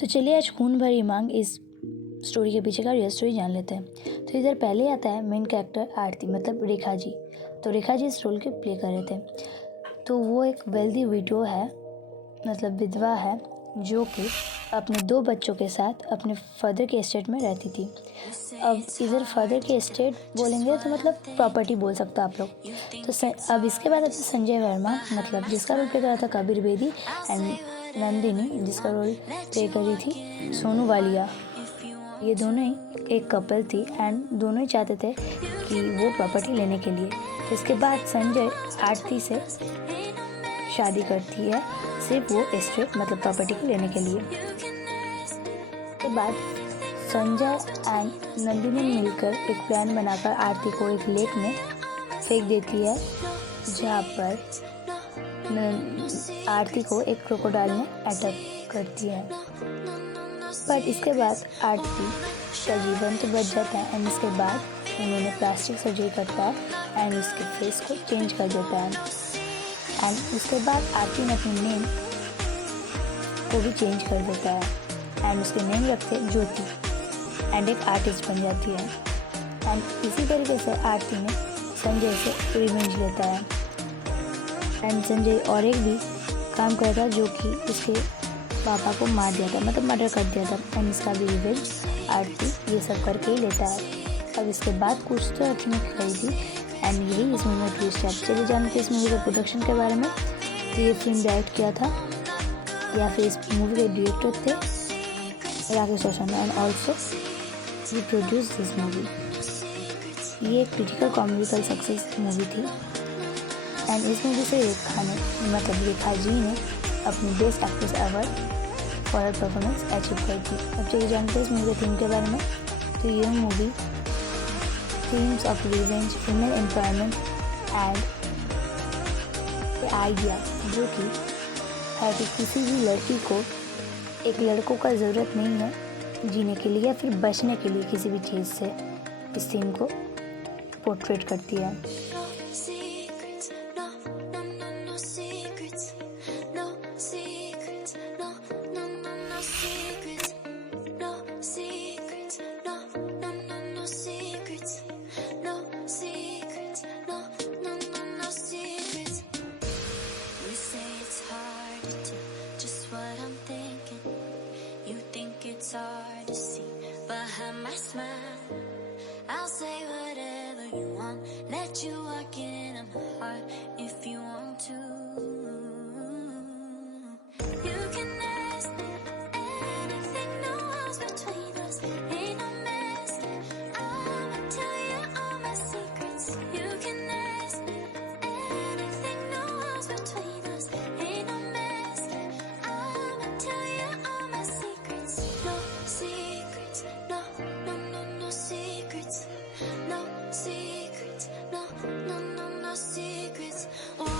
तो चलिए आज खून भरी मांग इस स्टोरी के पीछे का रियल स्टोरी जान लेते हैं। तो इधर पहले आता है मेन कैरेक्टर आरती मतलब रेखा जी। तो रेखा जी इस रोल के प्ले कर रहे थे। तो वो एक वेल्दी विडो है मतलब विधवा है जो कि अपने 2 बच्चों के साथ अपने फादर के एस्टेट में रहती थी। अब इधर फादर के एस्टेट बोलेंगे तो मतलब प्रॉपर्टी बोल सकते हो आप लोग। तो अब इसके बाद आता है संजय वर्मा मतलब जिसका रोल प्ले करा था कबीर बेदी एंड नंदिनी जिसका रोल प्ले करी थी सोनू वालिया। ये दोनों ही एक कपल थी एंड दोनों ही चाहते थे कि वो प्रॉपर्टी लेने के लिए। तो इसके बाद संजय आरती से शादी करती है सिर्फ वो एस्टेट मतलब प्रॉपर्टी को लेने के लिए। उसके बाद संजय एंड नंदिनी मिलकर एक प्लान बनाकर आरती को एक लेक में फेंक देती है जहाँ पर आरती को एक क्रोकोडाइल ने अटैक करती है। पर इसके बाद आरती का जीवन तो बच जाता है एंड इसके बाद उन्होंने प्लास्टिक सर्जरी करता है एंड उसके फेस को चेंज कर देता है एंड उसके बाद आरती ने अपनी नेम को भी चेंज कर देता है एंड उसके नेम रखते ज्योति एंड एक आर्टिस्ट बन जाती है। एंड इसी तरीके से आरती ने संजय से रिवेंज लेता है एंड संजय और एक भी काम करता जो कि उसके पापा को मार दिया था मतलब मर्डर कर दिया था एंड इसका भी रिवेंज आरती ये सब करके ही लेता है। अब इसके बाद कुछ तो आरती ने खरीदी एंड यही इस मूवी में ट्विस्ट है। चलिए जानते हैं इस मूवी के प्रोडक्शन के बारे में। तो ये फिल्म डायरेक्ट किया था या फिर इस मूवी के डायरेक्टर थे Rakesh Roshan and also he produce this movie. ये एक क्रिटिकल कॉमेडिकल सक्सेस मूवी थी एंड इस मूवी से रेखा जी ने अपनी best actress ever for her performance achieve कर थी। अब चलिए जानते हैं इस मूवी के थीम के बारे में। तो ये movie themes of revenge female empowerment and idea जो कि है कि किसी भी लड़की को एक लड़कों का ज़रूरत नहीं है जीने के लिए या फिर बचने के लिए किसी भी चीज़ से, इस थीम को पोर्ट्रेट करती है। It's hard to see behind my smile. I'll say whatever you want, let you walk in on my heart if you want to. You can ask me anything, no walls between us, ain't no mask. I'ma tell you all my secrets. You can ask me anything, no walls between us, ain't no mask. I'ma tell you all my secrets. No secrets, no, no, no, no secrets. No secrets, no, no, no, no secrets. Oh.